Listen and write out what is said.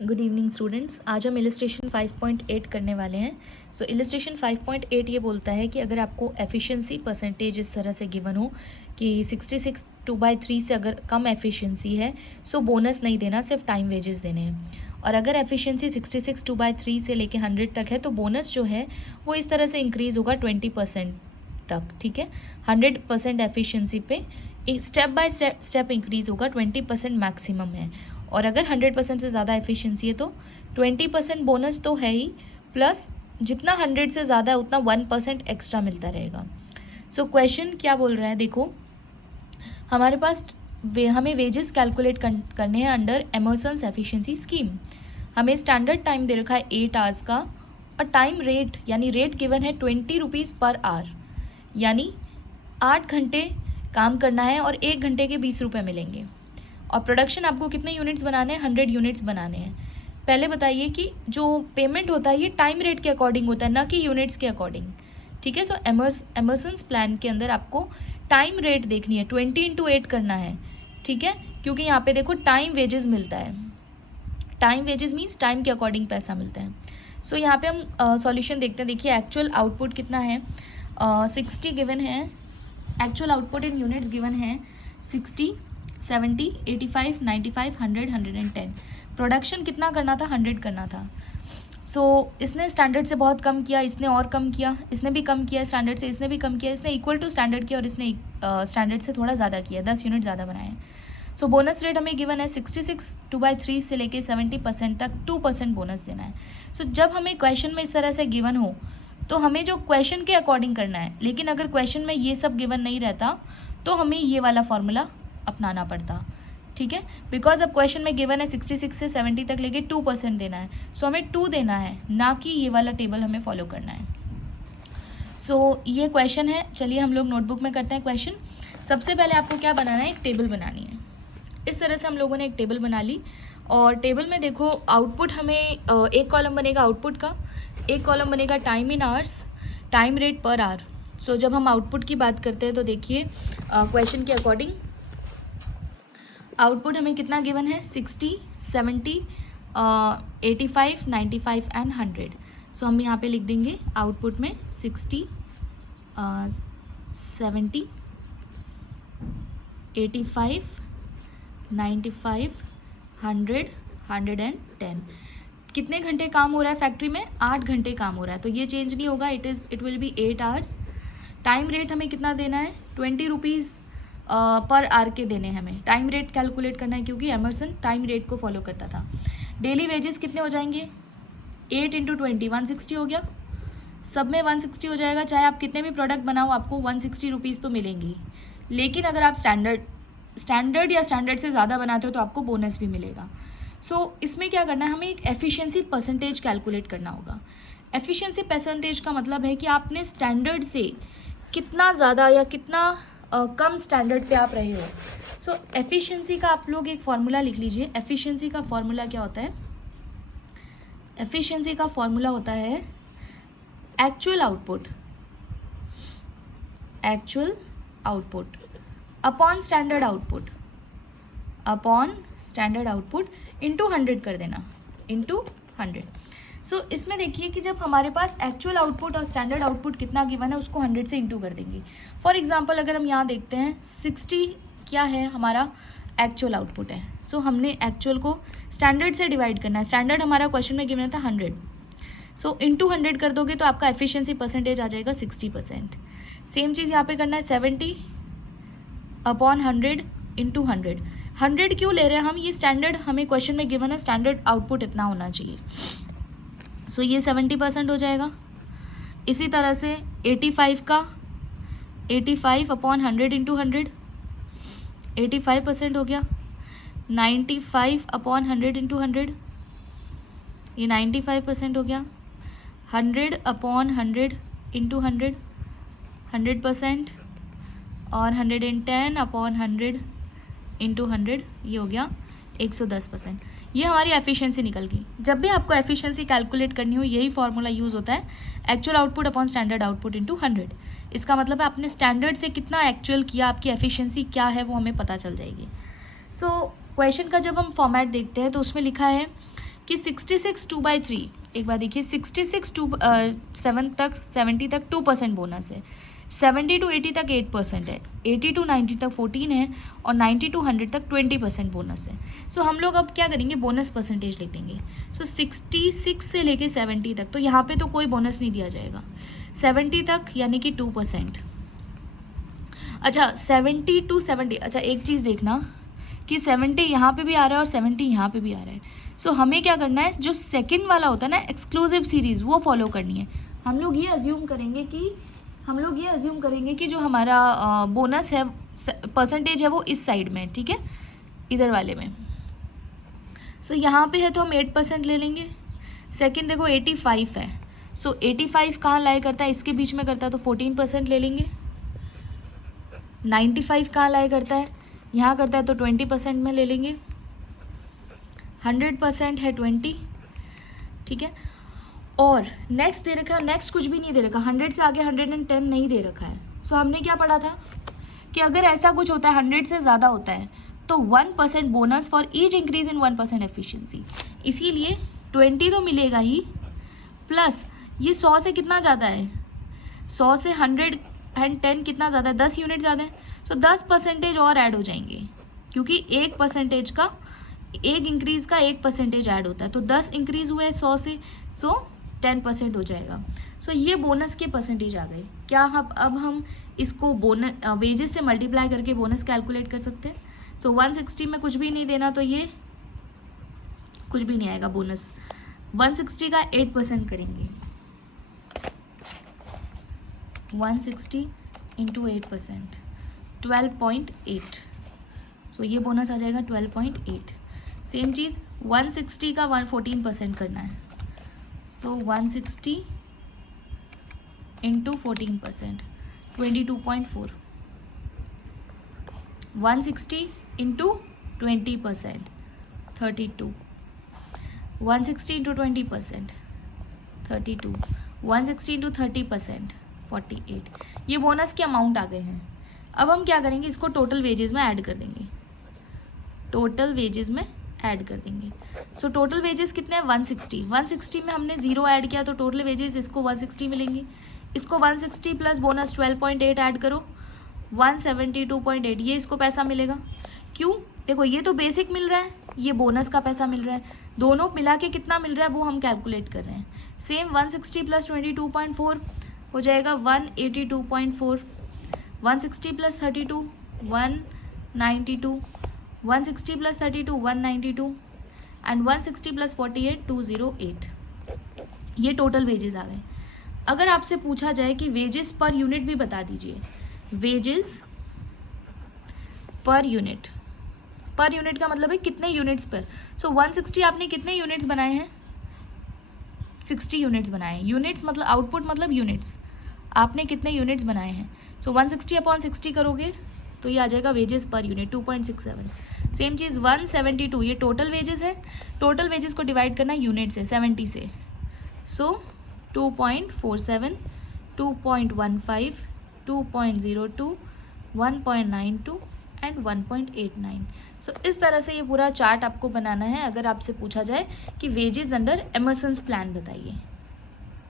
Good evening students. आज हम illustration 5.8 करने वाले हैं। सो इलस्ट्रेशन 5.8 ये बोलता है कि अगर आपको एफिशिएंसी परसेंटेज इस तरह से गिवन हो कि 66 2/3 से अगर कम एफिशिएंसी है सो बोनस नहीं देना, सिर्फ टाइम वेजेस देने हैं। और अगर एफिशिएंसी 66 2/3 से लेके 100 तक है तो बोनस जो है वो इस तरह से इंक्रीज़ होगा 20% तक। ठीक है, 100% एफिशिएंसी पे स्टेप बाय स्टेप इंक्रीज़ होगा, 20% मैक्सिमम है। और अगर 100% से ज़्यादा एफिशिएंसी है तो 20% बोनस तो है ही, प्लस जितना 100 से ज़्यादा है उतना 1% एक्स्ट्रा मिलता रहेगा। सो क्वेश्चन क्या बोल रहा है, देखो हमारे पास हमें वेजेस कैलकुलेट करने हैं अंडर एमर्सन्स एफिशिएंसी स्कीम। हमें स्टैंडर्ड टाइम दे रखा है 8 आवर्स का और टाइम रेट यानी रेट गिवन है 20 रुपीज़ पर आवर, यानी 8 घंटे काम करना है और 1 घंटे के 20 रुपये मिलेंगे। और प्रोडक्शन आपको कितने यूनिट्स बनाने हैं, 100 यूनिट्स बनाने हैं। पहले बताइए कि जो पेमेंट होता है ये टाइम रेट के अकॉर्डिंग होता है, ना कि यूनिट्स के अकॉर्डिंग। ठीक है, सो एमर्सन्स प्लान के अंदर आपको टाइम रेट देखनी है, 20 × 8 करना है। ठीक है, क्योंकि यहाँ पे देखो टाइम वेजेस मिलता है, टाइम वेजेस मीन्स टाइम के अकॉर्डिंग पैसा मिलता है। सो यहाँ पे हम सॉल्यूशन देखते हैं। देखिए एक्चुअल आउटपुट कितना है, 60 गिवन है। एक्चुअल आउटपुट इन यूनिट्स गिवन है 60, 70, 85, 95, 100, 110। प्रोडक्शन कितना करना था, 100 करना था। सो इसने स्टैंडर्ड से बहुत कम किया, इसने और कम किया, इसने भी कम किया स्टैंडर्ड से, इसने भी कम किया, इसने इक्वल टू स्टैंडर्ड किया और इसने स्टैंडर्ड से थोड़ा ज़्यादा किया, 10 यूनिट ज़्यादा बनाए। सो बोनस रेट हमें गिवन है 66 2/3 से लेके 70% तक 2% बोनस देना है। सो जब हमें क्वेश्चन में इस तरह से गिवन हो तो हमें जो क्वेश्चन के अकॉर्डिंग करना है, लेकिन अगर क्वेश्चन में ये सब गिवन नहीं रहता तो हमें ये वाला फॉर्मूला अपनाना पड़ता। ठीक है, बिकॉज अब क्वेश्चन में गिवन है 66 से 70 तक लेके 2% देना है, सो हमें 2 देना है, ना कि ये वाला टेबल हमें फॉलो करना है। सो ये क्वेश्चन है, चलिए हम लोग नोटबुक में करते हैं क्वेश्चन। सबसे पहले आपको क्या बनाना है, एक टेबल बनानी है। इस तरह से हम लोगों ने एक टेबल बना ली और टेबल में देखो आउटपुट हमें एक कॉलम बनेगा आउटपुट का, एक कॉलम बनेगा time in hours, time rate पर आवर। सो जब हम आउटपुट की बात करते हैं तो देखिए क्वेश्चन के अकॉर्डिंग आउटपुट हमें कितना गिवन है, 60, 70, 85, 95 एंड 100। सो हम यहाँ पे लिख देंगे आउटपुट में 60, 70, 85, 95, 100, 110। कितने घंटे काम हो रहा है फैक्ट्री में, 8 घंटे काम हो रहा है, तो ये चेंज नहीं होगा, it will be 8 hours. Time rate हमें कितना देना है, 20 रुपीज़ पर आवर के देने हैं हमें। टाइम रेट कैलकुलेट करना है क्योंकि एमर्सन टाइम रेट को फॉलो करता था। डेली वेजेस कितने हो जाएंगे, 8 × 20 160 हो गया, सब में 160 हो जाएगा। चाहे आप कितने भी प्रोडक्ट बनाओ आपको 160 रुपीज़ तो मिलेंगी, लेकिन अगर आप स्टैंडर्ड या स्टैंडर्ड से ज़्यादा बनाते हो तो आपको बोनस भी मिलेगा। सो इसमें क्या करना है, हमें एक एफिशिएंसी परसेंटेज कैलकुलेट करना होगा। एफिशिएंसी परसेंटेज का मतलब है कि आपने स्टैंडर्ड से कितना ज़्यादा या कितना कम स्टैंडर्ड पे आप रहे हो। सो एफिशिएंसी का आप लोग एक फार्मूला लिख लीजिए। एफिशिएंसी का फार्मूला क्या होता है, एफिशिएंसी का फार्मूला होता है actual output upon standard output into 100 कर देना, इंटू 100। सो इसमें देखिए कि जब हमारे पास एक्चुअल आउटपुट और स्टैंडर्ड आउटपुट कितना गिवन है उसको 100 से इंटू कर देंगे। फॉर एग्जांपल अगर हम यहाँ देखते हैं 60 क्या है, हमारा एक्चुअल आउटपुट है। सो हमने एक्चुअल को स्टैंडर्ड से डिवाइड करना है। स्टैंडर्ड हमारा क्वेश्चन में गिवन था 100, सो इंटू 100 कर दोगे तो आपका एफिशिएंसी परसेंटेज आ जाएगा 60%। सेम चीज़ यहाँ पे करना है, 70 अपॉन 100 इंटू 100 क्यों ले रहे हैं हम, ये स्टैंडर्ड हमें क्वेश्चन में गिवन है, स्टैंडर्ड आउटपुट इतना होना चाहिए। सो ये 70% हो जाएगा। इसी तरह से 85 का 85 अपॉन 100 इंटू 100 85% हो गया। 95 अपॉन 100 इंटू 100 ये 95% हो गया। 100 अपॉन 100 इंटू 100 100%, और 110 अपॉन 100 इंटू 100 ये हो गया 110%। ये हमारी एफिशिएंसी निकल गई। जब भी आपको एफिशिएंसी कैलकुलेट करनी हो यही फार्मूला यूज़ होता है, actual output upon standard output into 100। इसका मतलब है आपने स्टैंडर्ड से कितना एक्चुअल किया, आपकी एफिशिएंसी क्या है वो हमें पता चल जाएगी। सो क्वेश्चन का जब हम फॉर्मेट देखते हैं तो उसमें लिखा है कि 66 2/3, एक बार देखिए 66 टू 7 तक 70 तक 2% बोनस है, 70 to 80 तक 8% है, 80 to 90 तक 14 है और 90 to 100 तक 20% बोनस है। सो हम लोग अब क्या करेंगे, बोनस परसेंटेज लिख देंगे। सो 66 से लेके 70 तक, तो यहाँ पे तो कोई बोनस नहीं दिया जाएगा। 70 तक यानी कि 2%। अच्छा 70 to 70, अच्छा एक चीज़ देखना कि 70 यहाँ पे भी आ रहा है और 70 यहाँ पे भी आ रहा है। सो हमें क्या करना है, जो सेकंड वाला होता है ना एक्सक्लूसिव सीरीज़, वो फॉलो करनी है। हम लोग ये अज्यूम करेंगे कि जो हमारा बोनस है परसेंटेज है वो इस साइड में, ठीक है, इधर वाले में। सो यहाँ पे है तो हम 8% ले लेंगे। सेकंड देखो 85 है, सो 85 कहाँ लाई करता है, इसके बीच में करता है, तो 14% ले लेंगे। 95 कहाँ लाई करता है, यहाँ करता है, तो 20% में ले लेंगे। 100% है 20, ठीक है। और नेक्स्ट दे रखा है, नेक्स्ट कुछ भी नहीं दे रखा, 100 से आगे 110 नहीं दे रखा है। सो हमने क्या पढ़ा था कि अगर ऐसा कुछ होता है 100 से ज़्यादा होता है तो 1% bonus for each increase in 1% efficiency. इसीलिए 20 तो मिलेगा ही, प्लस ये 100 से कितना ज़्यादा है, 100 से 110 कितना ज़्यादा है, 10 यूनिट ज़्यादा है। सो 10% और ऐड हो जाएंगे, क्योंकि 1% का, एक इंक्रीज़ का 1% ऐड होता है। तो 10 इंक्रीज़ हुए 100 से, सो 10% हो जाएगा। सो ये बोनस के परसेंटेज आ गए। क्या अब हम इसको बोनस वेजेस से मल्टीप्लाई करके बोनस कैलकुलेट कर सकते हैं। सो 160 में कुछ भी नहीं देना, तो ये कुछ भी नहीं आएगा बोनस। 160 का 8% करेंगे, 160 इंटू 8%, 12.8। सो ये बोनस आ जाएगा 12.8। सेम चीज़ 160 का 14% करना है, सो 160 इंटू 14%, 22.4। 160 इंटू 20%, 32। 160 इंटू 20%, 32। 160 इंटू 30%, 48। ये बोनस के अमाउंट आ गए हैं। अब हम क्या करेंगे, इसको टोटल वेजेस में ऐड कर देंगे, टोटल वेजेस में ऐड कर देंगे। सो टोटल वेजेस कितने हैं, 160। 160 में हमने 0 ऐड किया तो टोटल वेजेस इसको 160 मिलेंगी। इसको 160 प्लस बोनस 12.8 ऐड करो, 172.8, ये इसको पैसा मिलेगा। क्यों, देखो ये तो बेसिक मिल रहा है, ये बोनस का पैसा मिल रहा है, दोनों मिला के कितना मिल रहा है वो हम कैलकुलेट कर रहे हैं। सेम 160 प्लस 22.4 हो जाएगा 182.4, 160 प्लस 32 192, 160 प्लस 32 192 एंड 160 प्लस 48 208। ये टोटल वेजेस आ गए। अगर आपसे पूछा जाए कि वेजेस पर यूनिट भी बता दीजिए, wages per unit, per unit का मतलब है कितने यूनिट्स पर। सो 160 आपने कितने यूनिट्स बनाए हैं, 60 यूनिट्स बनाए हैं। यूनिट्स मतलब आउटपुट मतलब यूनिट्स, आपने कितने यूनिट्स बनाए हैं। सो 160 अपॉन 60 करोगे तो ये आ जाएगा वेजेस पर यूनिट 2.67। सेम चीज़ 172, ये टोटल वेजेस है, टोटल वेजेस को डिवाइड करना यूनिट से 70 से। सो 2.47, 2.15, 2.02, 1.92 एंड 1.89। सो इस तरह से ये पूरा चार्ट आपको बनाना है अगर आपसे पूछा जाए कि वेजेस अंडर एमर्सन्स प्लान बताइए।